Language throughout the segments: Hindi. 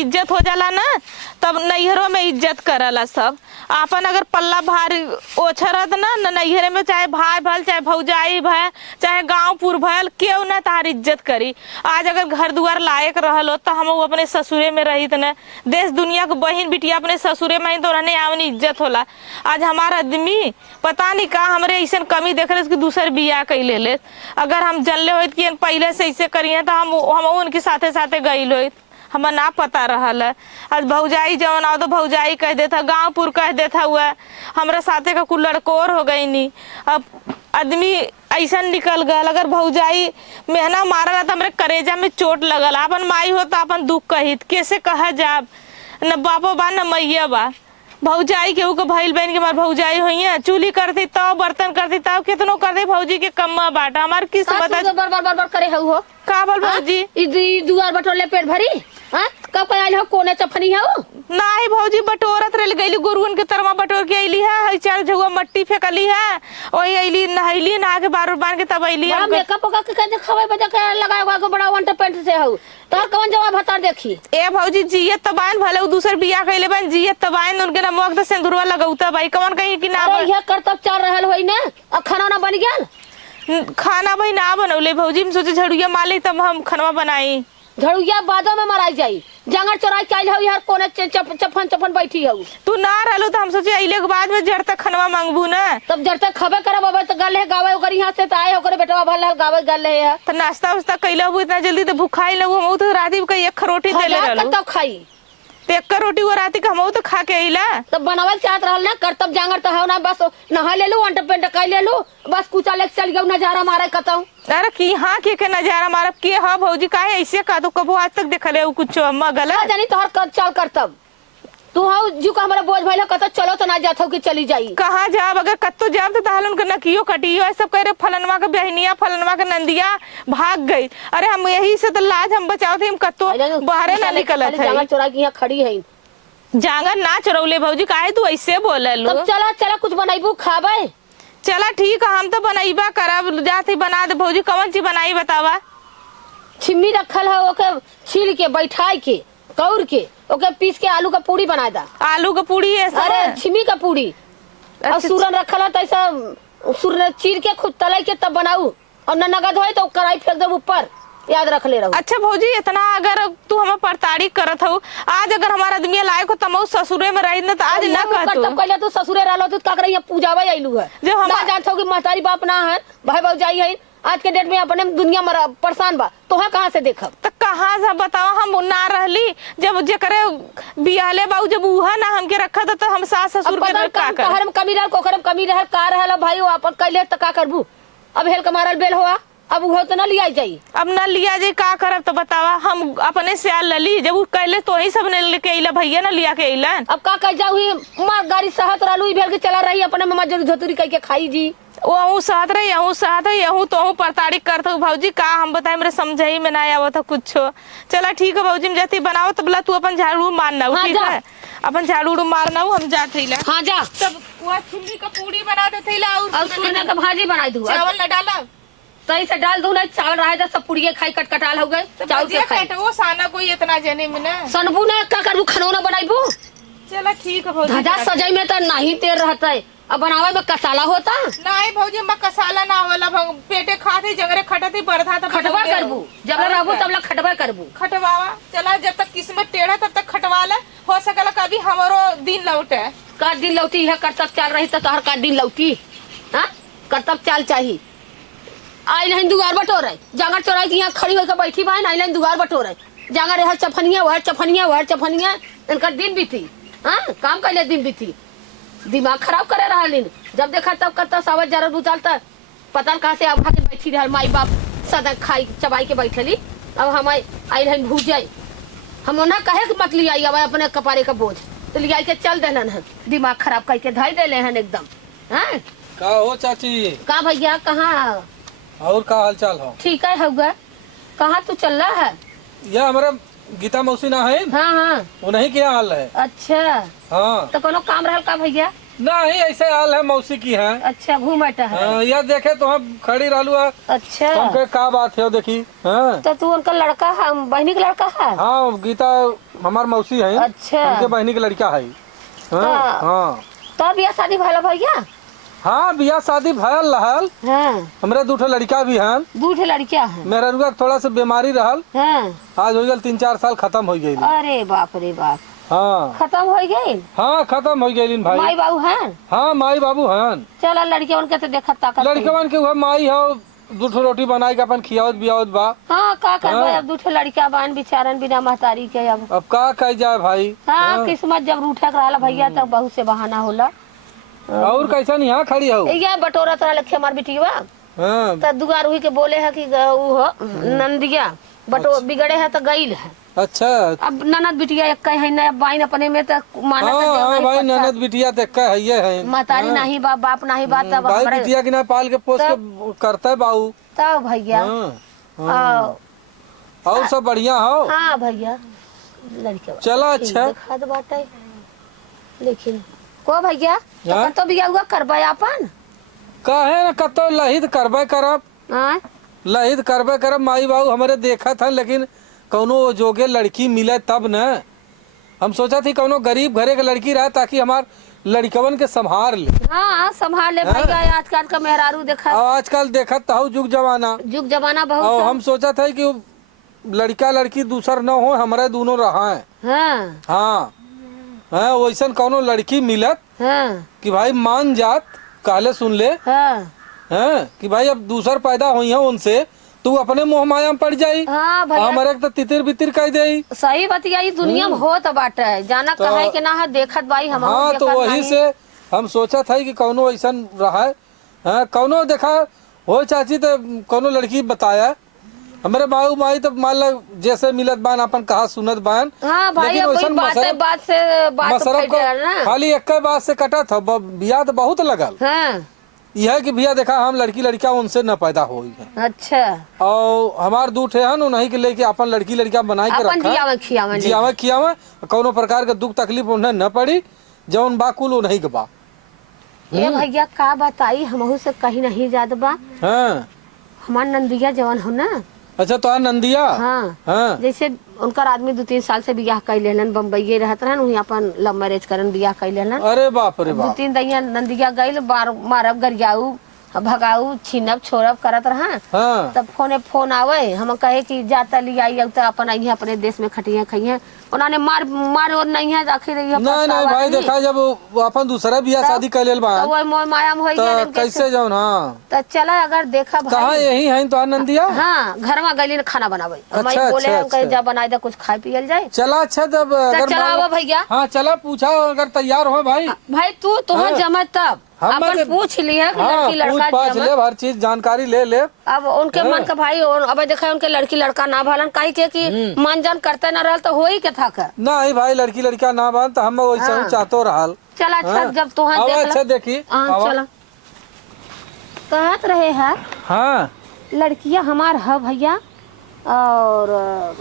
इज्जत हो जाला ना तब नैहरों में इज्जत करला सब। आपन अगर पल्ला भारी ओछरत ना नैहरे में चाहे भाई भल चाहे भौजाई भय चाहे गांव पुर भल केहू ना तार इज्जत करी। आज अगर घर दुआर लायक रहलो तो हम अपने ससुरे में रही न देश दुनिया के बहन बिटिया अपने ससुरे में ही तो रहने आवनी इज्जत होला। आज हमारा आदमी पता नहीं का हमरे ऐसा कमी देख रहे कि दूसर बियाह कैले ले। अगर हम जानले होत कि पहले से ऐसे करिए तो हम उनके साथे साथे गईल होत हमें ना पता रहल है। आज भौजाई जवन आओ तो भौजाई कह देता गाँवपुर कह देता हुआ हमरा साथे का कुल लड़कोर हो गई नी। अब आदमी ऐसा निकल गल अगर भौजाई मेहना मारला तो हमरे करेजा में चोट लगल। अपन माई हो तो अपन दुख कहित कैसे कह जाब न बापो बा न मैया बा। भौजाई केहू के भइल बहन के मार भौजाई हुई है चूल्ही करती तब बर्तन करती तब कितनो करती भौजी के कम्मा बाटा हमार किस बता बर करे हो का बोल भौजी ई दुआर बटोले पेट भरी हां कब आइल हो कोने चफनी हो नाही भौजी बटोरत रह गईली गुरुवन के तरवा बटोर के आईली है चार जगह मट्टी फेंकली है ओही आईली नहैली नहा के बार बार के तब आईली बड़ा मेकअप का के खवे बजा के लगावा के बड़ा वंट पेंट से हो तोर कौन जवाब बता देखी ए भौजी जियत तबान भले उ दूसर बियाह कइले बन जियत तबान उनके ना मुख से सिंदूरवा लगौता भाई कौन कहीं कि ना ये करतब चल रहल होई ना अब खाना ना बन गेल खाना भाई ना बनौले भौजी हम सोचे झड़ुया माले तब हम खाना बनाई झड़ुया बादो में मराई जाई जंगल चोराई चाइल हो यार कोने चफन चफन बैठी हो तू ना रहलो तो हम सोचे अइले के बाद में जड़ तक खनवा मांगबू ना तब जड़ तक खबे करब अब तो गल है गावे ओकर यहां से त आए ओकर बेटवा भल गावे गल है तो नाश्ता वास्ता कइला हो इतना जल्दी तो भूखाई लगो हम तो राती के एक रोटी देले रहलो तब खाई एक रोटी वो राती का हम तो खा के आइला तब बनावल चाहत रहल ना करतब जांगर त हो ना बस नहा ले लू अंट पेंट कइ ले लू बस कुचा लेके चल गयो नजारा मारे कतौ अरे की हां के नजारा मारब के हां भौजी काहे ऐसे का तो कबो आज तक देखले उ कुछ गलत जानी तोहर चल करतब तू हो जू का हमरा बोझ भइल कत चलो तो ना जाथौ कि चली जाई कहां जाब अगर कत्तो जाब तो ताहलन के नकियो कटियो ऐ सब कह रे फलनवा के बहनिया फलनवा के नंदिया भाग गई। अरे हम यही से तो लाज हम बचाओ थे हम कत्तो बाहर ना निकलत है जांगर चोरा के यहां खड़ी है जांगर ना चोरौले भौजी काहे तू ऐसे बोलल तब चला चला कुछ बनाइबू खाबे चला ठीक है हम तो बनाईबा करब जाते बना दे भौजी कौन चीज बनाई बतावा। छिम्मी रखल है ओके छील के बैठाई के कौर के ओके पीस के आलू का पूरी बना दा आलू का पूरी है अरे छिमी का पूरी और सूरन रखल है तो ऐसा सूरन चीर के खुद तलाई के तब बनाऊ और न नगद होए तो कढ़ाई फेंक दे ऊपर याद रख ले रहो। अच्छा भौजी इतना अगर तू हमें परताड़ी करत हो आज अगर हमारा आदमी लायक हो तमो ससुरे में रही न तो आज ना कहतो तब पहले तू ससुरे रहलो तो का करे ये पूजावा आइलू है जब हम ना जानत हो कि महतारी बाप ना है भाई भौजाई है आज के डेट में अपने दुनिया में परेशान बा तो है कहां से देखब तो कहां से बताओ हम ना रहली जब जे करे बियाले बाऊ जब उहा ना हमके रखा तो हम सास ससुर के का कर कहर में कमी रहल कोखर में कमी रहल का रहल भाई अपन कैले त का करबू अब हेल के मारल बेल हुआ अब वो तो ना लिया जाई अब ना लिया जाई का करब तो बतावा हम अपने से आल लली जब कहले तो ही सब ने लेके आइला भैया ना लिया के आइला अब का कह जाऊ मार गाड़ी सहत रहलू भेल के चला रही अपने मम्मा जरूर धतुरी कह के खाई जी वो साथ रहे यहूं साथ है यहूं तो परताड़ी करत भौजी का हम बताए मेरे समझाई में ना आवत कुछ। चला ठीक है भौजी में जाती बनाओ तो बोला तू अपन झाड़ू मारना ठीक है अपन झाड़ू मारना हम जाते ला हां जा तब वो छिल्ली का पूरी बना देते ला और सुरना का भाजी बना दूं चावल न डाला सही से डाल दूं ना चावल रहे तो सब पुड़िए खाई कटकटाल हो गए चावल के खाई वो साना कोई इतना जने में ना सनबू ना का करबू खनौना बनाइबू। चला ठीक है भौजी धजा सजाई में तो नहीं तेल रहता है अब बनावे में कसाला होता नहीं भौजी में कसाला ना होला पेटे खाते जगरे खटते बरधा तो खटवा करबू जब रहबू तब ला खटवा करबू खटवावा चला जब तक किस्मत टेढ़ा तब तक खटवा ले हो सकला कभी हमरो दिन लौटे का दिन लौटी है करतब चल रही तो तोहर का दिन लौटी हां करतब चल चाहिए आई नहीं दुआर बटोरे जांगर चोराई के यहाँ खड़ी होकर बैठी भाई नहीं नहीं दुआर बटोरे जांगर है चफनिया वह चफनिया वह चफनिया इनका दिन बीती हां काम कर ले दिन बीती दिमाग खराब करे रहा लेन जब देखा तब करता सावत जरूर बुझालता पता न कहां से अब के बैठी रहल माई बाप सदा खाई चबाई के बैठली अब हम आई रहन भूज जाई हम ना कहे कि मत लिया अब अपने कपारे का बोझ तो लिया के चल देलन है दिमाग खराब करके धाई देले हन एकदम हां का हो चाची का भैया कहां और का हाल चाल हो ठीक है होगा कहाँ तू चल रहा है यह हमारा गीता मौसी ना है हाँ हाँ उन्हीं क्या हाल है। अच्छा हाँ तो कोनो काम रहल का भैया नहीं ऐसे हाल है मौसी की है। अच्छा घूमटा है हाँ, यह देखे तो हम खड़ी रहलू है। अच्छा तुमके का बात है देखी हाँ तो तू उनका लड़का है बहनी का लड़का है हाँ गीता हमार मौसी है। अच्छा। उनके बहनी के लड़का है। हाँ हाँ तब बियाह शादी भला भैया? हाँ बियाह शादी भयल रहल। हाँ हमारे 2 ठो लड़का भी हैं। 2 ठे लड़किया है। मेरा रुआ थोड़ा सा बीमारी रहल। हाँ आज हो गया 3-4 साल खत्म हो गई। अरे बाप रे बाप, हाँ खत्म हो गई। हाँ खत्म हो गई भाई। माई बाबू है? हाँ माई बाबू हैं। चला लड़किया उनके तो देखत ताकत नहीं। लड़कवन के वह माई हो 2 ठो रोटी बनाई के अपन खियावत बियावत बा। हाँ का करबे, हाँ। अब 2 ठे लड़किया बान बिचारन बिना महतारी के। अब का कह जाए भाई। हाँ किस्मत जब रूठक रहा भैया तब बहुत से बहाना होला। और कैसा नहीं यहाँ खड़ी हो। ये बटोरा तोरा लखे मार बिटिया हाँ तो दुआर हुई के बोले है कि ऊ हो नंदिया बटो बिगड़े है तो गईल है। अच्छा। अब ननद बिटिया एक है ना बाइन अपने में तो माना हाँ हाँ भाई ननद बिटिया देख के है ये है। महतारी नहीं बा बाप नहीं बा तब भाई हमरे बिटिया की ना पाल के पोस के करता है बाऊ। तब भैया। हाँ और सब बढ़िया हो। हाँ भैया लड़के चला अच्छा। खाद बाटे लेकिन को भैया हाँ? तो बिया हुआ करबे अपन कहे न कतो लहित करबे करब। हाँ लहित करबे करब माई बाबू हमारे देखा था लेकिन कौनो जोगे लड़की मिले तब न। हम सोचा थी कौनो गरीब घरे के लड़की रहा ताकि हमार लड़कवन के संभार ले। हाँ संभाल ले भैया, आजकल का मेहरारू देखा आजकल देखत तो जुग जमाना। जुग जमाना बहुत और है। हम सोचा था कि लड़का लड़की दूसर न हो हमारे दोनों रहा है। हाँ हाँ हाँ वैसन कौनो लड़की मिलत हाँ कि भाई मान जात काले सुन ले। हाँ हैं कि भाई अब दूसर पैदा हुई है उनसे तू अपने मोह माया में पड़ जाई। हाँ भैया हमारे तो तितिर बितिर कह दे। सही बतिया इस दुनिया में हो तो बाटे जाना तो- कहे के ना है देखत बाई हम। हाँ तो वही से हम सोचा था कि कौनो ऐसा रहा है। हाँ कौनो देखा हो चाची तो कौनो लड़की बताया हमारे बाबू माई तो मान लो जैसे मिलत बान अपन कहा सुनत बान। हाँ भाई लेकिन अब वैसन कोई बात है मसरत- बात से बात मसरत फैल को ना। खाली एक बात से कटा था बिया तो बहुत लगल। हाँ यह कि भैया देखा हम लड़की लड़का उनसे न पैदा हुई है अच्छा और हमार 2 ठे हन उन्हीं के लेके अपन लड़की लड़का बनाई के अपन रखा। जियावन खियावन ले। जियावा खियावा कौनो प्रकार के दुख तकलीफ उन्हें न पड़ी जौन बा कुल उन्हीं के बा। ये भैया का बताई हमहू से कहीं नहीं जात बा। हाँ हमार नंदिया जवन हो ना। अच्छा तो नंदिया। हाँ हाँ जैसे उनकर आदमी 2-3 साल से बियाह कर लेलन बम्बई रहत रहन वही अपन लव मैरिज करन बियाह कर लेलन। अरे बाप रे बाप। 2-3 दैया नंदिया गइल मारब गरियाऊ भगाऊ छीनब छोड़ब करत रहा। हाँ तब फोन आवे हम कहे कि जाता ली आई तो अपन आई अपने देश में खटिया खइए उन्होंने मार और नहीं है आखिर नहीं नहीं भाई देखा जब वो अपन दूसरा बियाह शादी कर लेल बा तो वो मोह माया में हो तो गया कैसे जौन। हाँ तो चला अगर देखा कहाँ भाई यही है तो नंदिया। हाँ घर में गली खाना बनावे हम अच्छा, बोले अच्छा, हम कहे अच्छा। जा बनाए दे कुछ खाए पियल जाए। चला अच्छा जब तो अगर चला मान लो- आवा भैया। हाँ चला पूछा अगर तैयार हो भाई। भाई तू हाँ। जमा तब हम अपन अगर- पूछ लिया कि हाँ लड़की लड़का पूछ जमा। ले हर चीज जानकारी ले ले। अब उनके मन का भाई अब देखा उनके लड़की लड़का ना भालन काहे के कि मन जान करते ना रहल तो हो ही के था कर। नहीं भाई लड़की लड़का ना बान तो हम वैसे हाँ। चाहतो रहल। चला अच्छा हाँ। जब तुहां आवा देख अच्छा देखी। हाँ आवा। चला कहत रहे है हाँ लड़कियां हमार है भैया और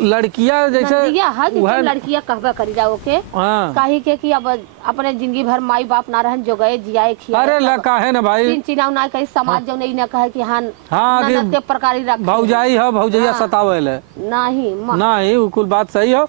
लड़कियां जैसे नंदिया है जैसे वह- लड़कियां कहबे करी जाओ के हाँ काहे के कि अब अपने जिंदगी भर माई बाप ना रहन जो गए जियाए खियाए अरे लका है ना भाई। तीन चिनाव ना कहीं समाज जो नहीं ना कहे कि हाँ हाँ, कि ननद के प्रकारी रख भौजाई है भौजैया हाँ। सतावेल है। नहीं नहीं वो कुल बात सही हो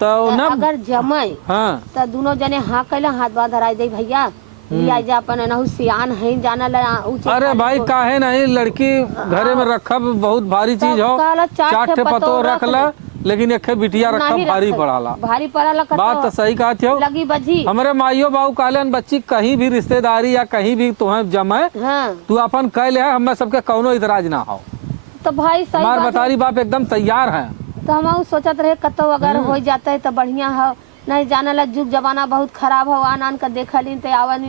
तो ना। अगर जमाई हाँ तो दोनों जने हाँ कैला हाथ बात धराई दे भैया लिया जा अपन एनहु सियान है जाना ला ऊंचे अरे खाली भाई को। काहे नहीं लड़की घरे में रखब बहुत भारी चीज हो। कहला चार ठे पतो रख ला लेकिन एक बिटिया रखब नहीं भारी रखे। पड़ाला। भारी पड़ाला बात तो सही कहती हो। लगी बजी हमारे माइयो बाबू कहलन बच्ची कहीं भी रिश्तेदारी या कहीं भी तुम्हें जमे हाँ तू अपन कह ले हमें सबके कौनो इतराज ना हो। तो भाई सही हमार बात है। बतारी बाप एकदम तैयार है। तो हम सोचत रहे कतो अगर हो जाता है तो बढ़िया हो नहीं जाने ला जुग जमाना बहुत खराब हो आन के देखलिन तो आवन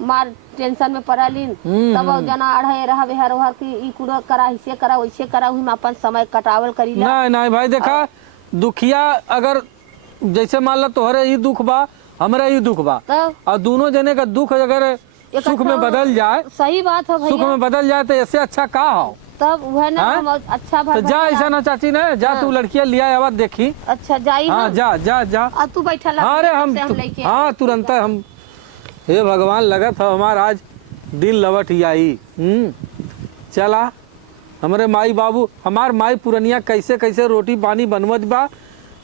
मार टेंशन में पड़लिन तब जना अढ़े रहा बेहर ओहर की ई कुड़ो करा ऐसे करा वैसे करा हम अपन समय कटावल करी ला। नहीं नहीं भाई देखा दुखिया अगर जैसे मान लो तोहरे ही दुख बा हमरा ही दुख बा तब और दोनों जने का दुख अगर सुख में बदल जाए सही बात हो सुख भैया में बदल जाए तो इससे अच्छा का हो। तब वह ना हाँ? हम अच्छा तो भर जा ऐसा ना चाची ने जा तू लड़कियां लिया आवाज देखी। अच्छा जाई हाँ हम जा जा जा। आ तू बैठा ला हाँ रे हम लेके हाँ तुरंत हम हे भगवान लगत हो हमार आज दिल लवट ही आई। चला हमारे माई बाबू हमार माई पुरनिया कैसे कैसे रोटी पानी बनवत बा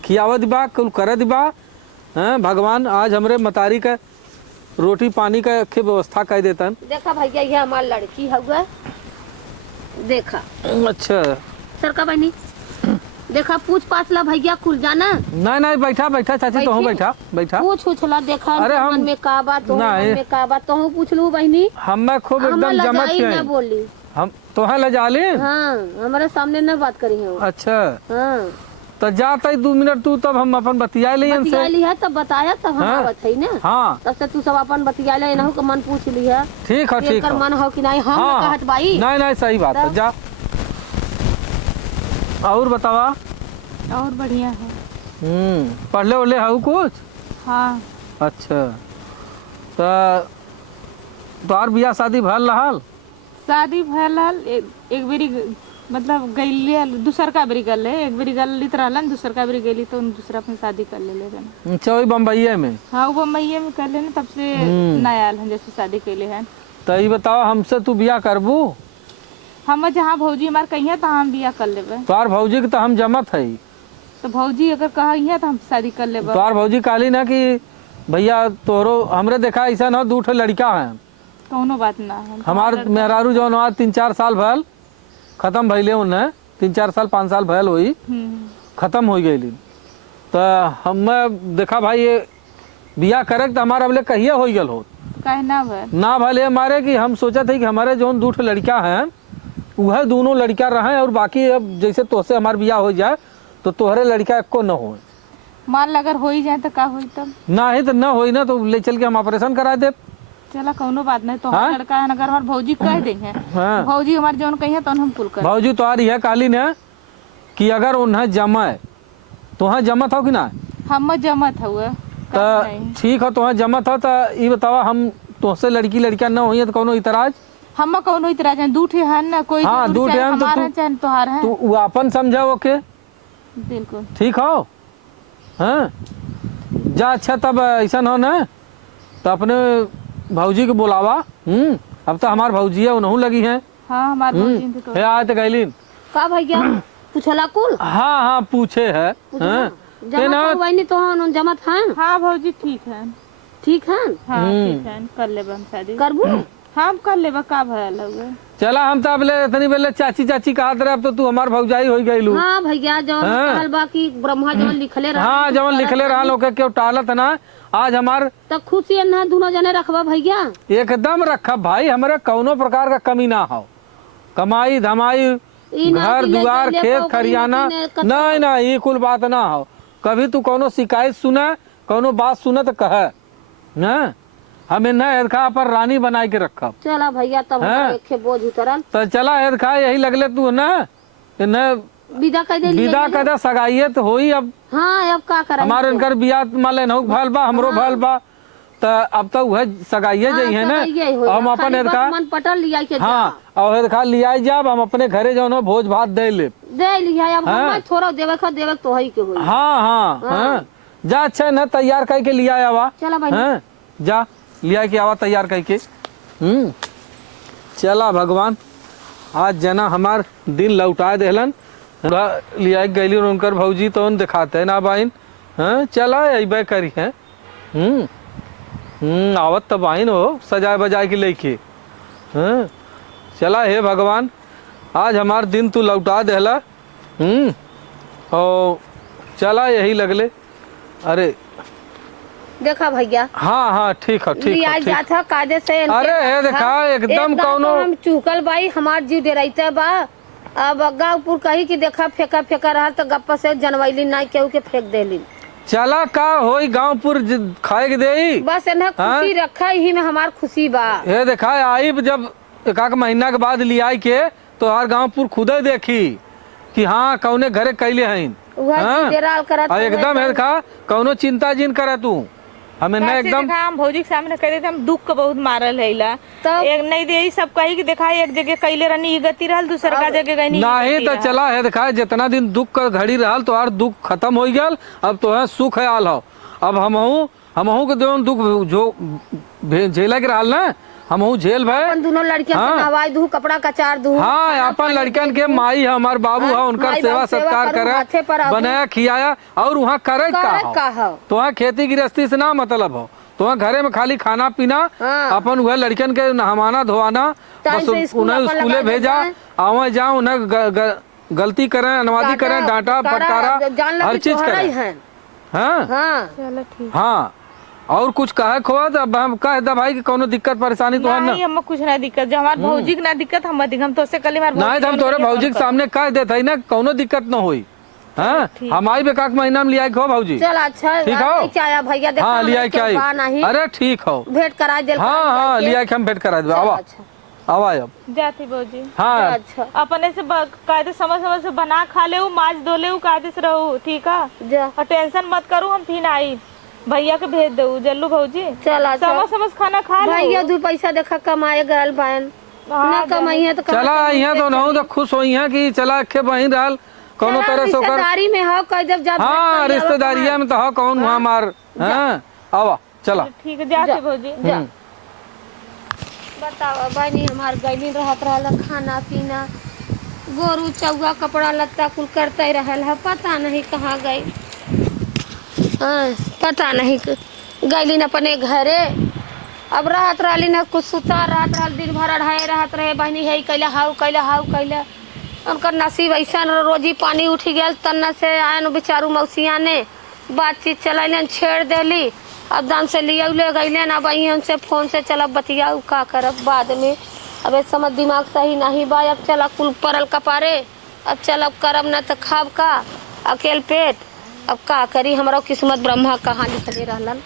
खियावत बा कुल करत बा। हैं भगवान आज हमरे मतारी का रोटी पानी का के व्यवस्था कर देतन। देखा भैया ये हमार लड़की हुआ, देखा। अच्छा सरका बहनी देखा, पूछ पाछ ला भैया खुल जाना। नहीं नहीं बैठा बैठा चाची, तो बैठा बैठा पूछ उछला देखा। अरे हम- मन में का बात तो नहीं। मन में का बात तो पूछ लू बहनी। हम खूब एकदम जमत ना है। बोली हम तो है ले जाली। हाँ, हमारे सामने न बात करी है। अच्छा हाँ, तो जाता 2 मिनट तू, तब हम अपन बतिया लियन से। बतिया ली है तब बताया तब हम हाँ। आवत है ना। हाँ तब से तू सब अपन बतिया ले, इनहु का मन पूछ ली है। ठीक है ठीक एकर है। मन हो कि नहीं, हम हाँ कहत बाई। नहीं नहीं सही बात है, तब- जा। और बतावा। और बढ़िया है। पढ़ले उढ़ले हऊ कुछ? हाँ अच्छा तो तोहार बियाह शादी भल रहल? शादी भयल एक बेरी मतलब गईली, दूसर का बेरी गल एक बेरी गलित रहलन, दूसर का बेरी गईली तो दूसरा अपनी शादी कर ले लेन। अच्छा वही बम्बईये में? हाँ वो बम्बई में कर लेने, तब से नया आयल हैं जैसे शादी कैले हैं। तो ये बताओ हमसे तू बियाह करबू? हम जहाँ भौजी हमार कहिए तो हम बिया कर लेबे। तोहार भौजी के तो हम जमत है। तो भौजी अगर कहिए तो हम शादी कर लेबे। तोहार भौजी कहली ना कि भैया तोहरो हमरे देखा ऐसा न 2 लड़का है। कौनो बात ना है। हमार मेहरारू जौन आज 3-4 साल भल खत्म भइले, उन्हें 3-4 साल 5 साल भयल हुई, खत्म हो गई। तो हम देखा भाई ये बियाह करे तो हमारा अबले कहिए हो गल हो काहे ना भल ना भले हमारे कि हम सोचा थे कि हमारे जौन 2 लड़का हैं वह दोनों लड़का रहे, और बाकी अब जैसे तोसे हमार बियाह हो जाए तो तोहरे लड़का एको न हो। मान लो अगर हो ही जाए तो का होई तब? ना ही तो न होई ना तो ले चल के हम ऑपरेशन करा दे। चला कौनो बात नहीं, तो हाँ? लड़का है अगर हमार भौजी कह देंगे, हाँ भौजी हमारे जौन कहिए तो हम कुल कर। भौजी तुम्हारी है काली ने कि अगर उन्हें जमाए तो वहाँ जमत हो कि ना? हम जमत हुए तो ठीक है, तुम्हें जमत हो तो ये बतावा हम तुमसे लड़का न हुई तो कोनो इतराज? हम कौनो इतराज है, 2 ठे है ना, कोई हाँ, जरूर 2 चाहे हैं तो हमारा तू- चाहे तोहार है। तू वो अपन समझा ओके बिल्कुल ठीक हो। हाँ जा अच्छा, तब ऐसा हो ना तो अपने भौजी को बुलावा। अब तो हमार भौजी है उन्हों लगी है। हाँ हमार भौजी थे तो। हे आए तो गैलीन। का भैया पूछला कुल? हाँ हाँ पूछे है। हाँ जमत हुआ नहीं तो हम जमत हैं। हाँ भौजी ठीक है। ठीक है, हाँ ठीक है, कर लेबे हम शादी। करबू। हम कर लेबे, का भयल हुए। चला हम तो अबले इतनी बेले चाची चाची कहत रहे, अब तो तू हमार भौजाई हो गईलू। हाँ भैया जौन हाँ। कहल बा कि ब्रह्मा जौन लिखले रहा। हाँ जवन लिखले रहा लोग क्यों टालत ना। आज हमार तब खुशी ना दोनों जने रखबा भैया। एकदम रखा भाई, हमारे कौनो प्रकार का कमी ना हो। कमाई धमाई ई ना घर कि ले दुआर ले खेत तो खरियाना कहीं न नहीं ना, ये कुल बात ना हो। कभी तू कोनो शिकायत सुना, कोनो बात सुना तो कह ना, हमें न एदखा पर रानी बना के रखब। चला भैया तब हाँ। एक बोझ उतरल। तो चला एदखा यही लगले तू ना न विदा कर दे। विदा कदा सगाइयत होई। अब हाँ अब का करा। हमारे इनकर बियाह माले नहुक भल बा, हमरो भल बा, तो अब तो वह सगाइये जाइ है ना। हम अपन एदखा मन पटल लिया के हाँ और एदखा लिया जाब, हम अपने घरे जो ना भोज भात दे ले। दे लिया। अब हाँ। हम थोड़ा देवे तो हई के होई। हाँ हाँ हाँ जा अच्छा न तैयार करके लिया आवा। चला भाई। हाँ जा लिया के आवा तैयार करके। चला भगवान आज जना हमार दिन लौटा देलन। लिया गैली उनकर भौजी तो उन दिखाते ना बाइन। हाँ चला अबे करी है। आवत तब आइन हो सजाए बजाए के लेके। हाँ चला हे भगवान आज हमार दिन तू लौटा देला। और चला यही लगले। अरे देखा भैया हाँ हाँ ठीक है ठीक लिया है ठीक। जाता कायदे से। अरे हे देखा एकदम कौनो हम चूकल बाई हमार जीव डराइते बा। अब गाँवपुर कही कि देखा फेंका फेंका रहा तो गप्पा से जनवैली ना केहू के फेंक देली। चला का होई गांवपुर खाए के देई। बस इन्हें खुशी रखा ही में हमार खुशी बा। हे देखा आई जब 1 महीना के बाद लियाई के तो हर गांवपुर खुद ही देखी कि हाँ कौने घरे कैले हैं। वह डेराल करत एकदम है देखा कौनो चिंता जिन करे तू हमें न वैसे एकदम। देखा हम भौजी के सामने कह देते हम दुख के बहुत मारल है ला। तब एक नहीं दे सब कही कि देखा एक जगह कैले रहनी ई गति रहल, दूसर का जगह गई नहीं तो चला है देखा जितना दिन दुख का घड़ी रहल तो हर दुख खत्म हो गया। अब तो है सुख आल हो। अब हमहू के देवन दुख जो झेला के रहल ना हमहू झेल भय। अपन दोनों लड़कियन के हाँ। नहवाई दू, कपड़ा कचार दू। हाँ, अपन लड़कन के माई है, हमार बाबू है, उनका माई सेवा बाप सेवा सत्कार करू, हाथे पर करे, आबू। बनाया खियाया, और वहाँ करे का करे का हो। हो। तो वहाँ खेती गृहस्थी से ना मतलब हो, तो वहाँ घरे में खाली खाना पीना, हाँ। अपन वह लड़कन के नहवाना धोवाना, टाइम बस से स्कूल उन्हें अपन स्कूले लगा भेजा, देना। आवे जाओ, उन्हें गलती करें, अनवादी करें, डांटा फटकारा, हर चीज करें। हाँ चलो ठीक। हाँ, और कुछ कहे खोआ तो अब हम कह दे भाई कि कोनो दिक्कत परेशानी तो है ना। नहीं, हम कुछ ना दिक्कत, जो हमार भौजी के ना दिक्कत हम दिक्कत, हम तो से कल मार नहीं, हम तोरे भौजी के सामने कह देते है ना, कोनो दिक्कत न होई। हाँ, हमारी बेका के महीना में लिया खो भौजी। चल अच्छा, ठीक हो? चाया भैया देखा हाँ, लिया हमरे क्या के बा नहीं। अरे ठीक हो, भेंट करा दे। हाँ हाँ, लिया के हम भेंट करा दे। आवा आवा अब। जाती भौजी। हाँ अच्छा अपने से कायदे समझ समझ से बना खा ले, माछ धो ले, कायदे से रहू, ठीक है। जा। और टेंशन मत करू, हम फिर आई भैया के भेज दू जल्लू भौजी। चल अच्छा। समझ समझ खाना खा ले। भैया दू पैसा देखा कमाए गल बायन, ना कमाइए तो चला यहाँ तो नहीं तो खुश हो यहाँ की चला अखे बहिन रहल कोनो तरह से ओकर। रिश्तेदारी में हो कह जब जब हाँ, रिश्तेदारिया में तो हो कौन हुआ हमार। हाँ, आवा चला। ठीक है, जाते भौजी। जा। बताओ बहनी, हमार गैली रहत रहल खाना पीना, गोरू चौगा कपड़ा लत्ता कुल करते रहल है, पता नहीं कहाँ गई। हाँ, पता नहीं गैली न अपने घरे। अब रहत रहली न कुछ सुता रहत रहल, दिन भर अढ़ाए रहत रहे बहनी, है कैला हाउ कैला हाउ कैला। उनकर नसीब ऐसा रोजी पानी उठ गया, तन्ना से आयन बेचारू मौसिया ने बातचीत चलैलन, छेड़ देली। अब दान से लिया ले गईलन, अब आई उनसे फोन से चलब बतियाऊ का करब बाद में। अब इस समझ दिमाग सही नहीं बा, अब चला कुल परल कपारे, अब चलब करब न तो खाब का अकेल पेट। अब का करी, हमारा किस्मत ब्रह्मा कहाँ लिखले रहलन।